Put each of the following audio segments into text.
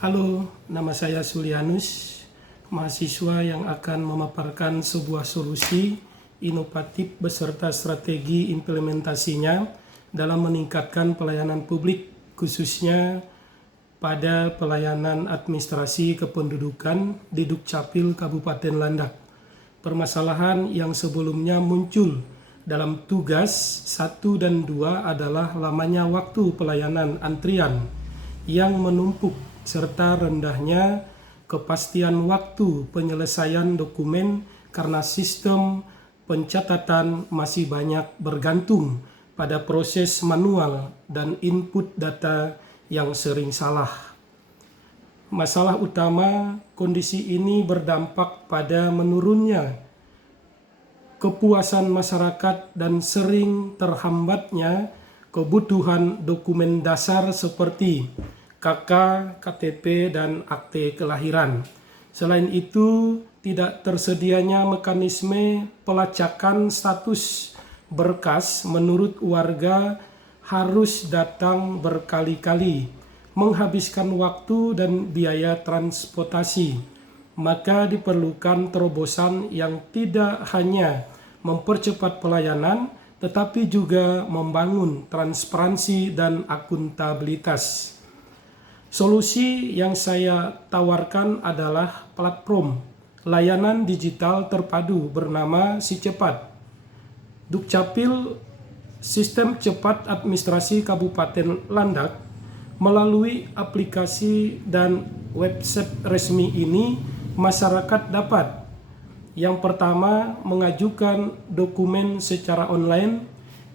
Halo, nama saya Sulianus, mahasiswa yang akan memaparkan sebuah solusi inovatif beserta strategi implementasinya dalam meningkatkan pelayanan publik, khususnya pada pelayanan administrasi kependudukan di Dukcapil Kabupaten Landak. Permasalahan yang sebelumnya muncul dalam tugas 1 dan 2 adalah lamanya waktu pelayanan antrian yang menumpuk serta rendahnya kepastian waktu penyelesaian dokumen karena sistem pencatatan masih banyak bergantung pada proses manual dan input data yang sering salah. Masalah utama kondisi ini berdampak pada menurunnya kepuasan masyarakat dan sering terhambatnya kebutuhan dokumen dasar seperti KK, KTP, dan akte kelahiran. Selain itu, tidak tersedianya mekanisme pelacakan status berkas menurut warga harus datang berkali-kali, menghabiskan waktu dan biaya transportasi. Maka diperlukan terobosan yang tidak hanya mempercepat pelayanan, tetapi juga membangun transparansi dan akuntabilitas. Solusi yang saya tawarkan adalah platform layanan digital terpadu bernama SiCepat. Dukcapil Sistem Cepat Administrasi Kabupaten Landak melalui aplikasi dan website resmi ini masyarakat dapat yang pertama mengajukan dokumen secara online,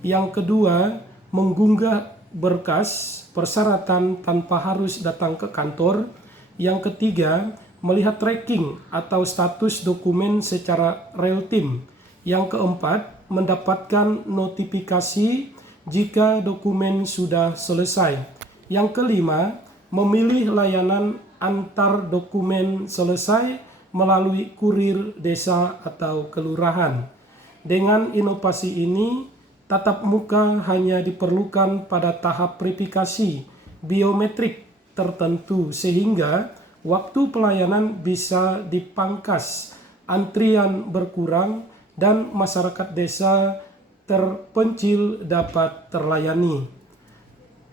yang kedua mengunggah berkas persyaratan tanpa harus datang ke kantor, yang ketiga melihat tracking atau status dokumen secara real time, yang keempat mendapatkan notifikasi jika dokumen sudah selesai, yang kelima memilih layanan antar dokumen selesai melalui kurir desa atau kelurahan. Dengan inovasi ini, tatap muka hanya diperlukan pada tahap verifikasi biometrik tertentu sehingga waktu pelayanan bisa dipangkas, antrian berkurang, dan masyarakat desa terpencil dapat terlayani.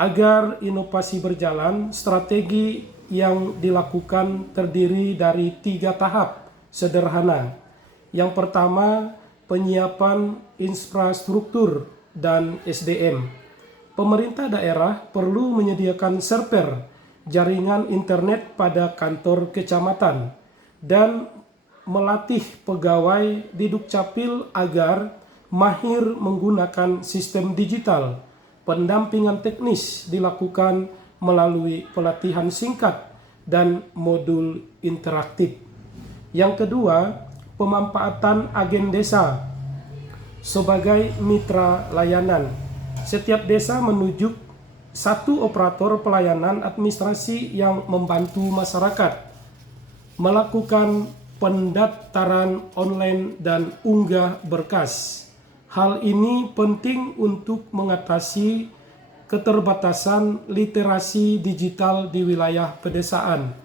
Agar inovasi berjalan, strategi yang dilakukan terdiri dari 3 tahap sederhana. Yang pertama, penyiapan infrastruktur dan SDM. Pemerintah daerah perlu menyediakan server jaringan internet pada kantor kecamatan dan melatih pegawai di Dukcapil agar mahir menggunakan sistem digital. Pendampingan teknis dilakukan melalui pelatihan singkat dan modul interaktif. Yang kedua, pemanfaatan agen desa sebagai mitra layanan. Setiap desa menunjuk satu operator pelayanan administrasi yang membantu masyarakat melakukan pendaftaran online dan unggah berkas. Hal ini penting untuk mengatasi keterbatasan literasi digital di wilayah pedesaan.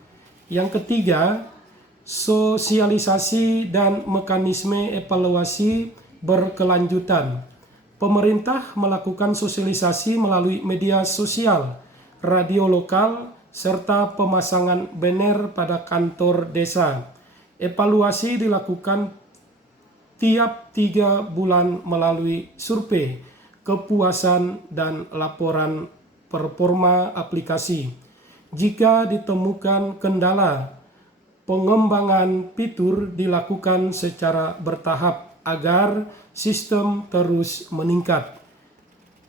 Yang ketiga, sosialisasi dan mekanisme evaluasi berkelanjutan. Pemerintah melakukan sosialisasi melalui media sosial, radio lokal, serta pemasangan banner pada kantor desa. Evaluasi dilakukan tiap 3 bulan melalui survei kepuasan dan laporan performa aplikasi. Jika ditemukan kendala, pengembangan fitur dilakukan secara bertahap agar sistem terus meningkat.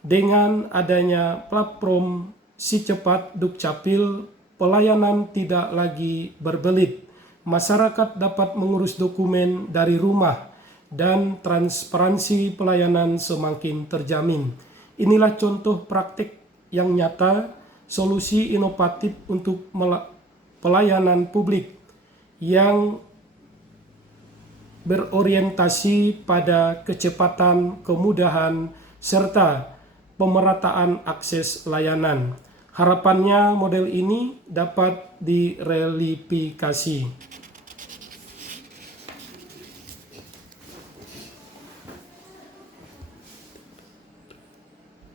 Dengan adanya platform SiCepat Dukcapil, pelayanan tidak lagi berbelit. Masyarakat dapat mengurus dokumen dari rumah dan transparansi pelayanan semakin terjamin. Inilah contoh praktik yang nyata, solusi inovatif untuk pelayanan publik yang berorientasi pada kecepatan, kemudahan, serta pemerataan akses layanan. Harapannya model ini dapat direlifikasi.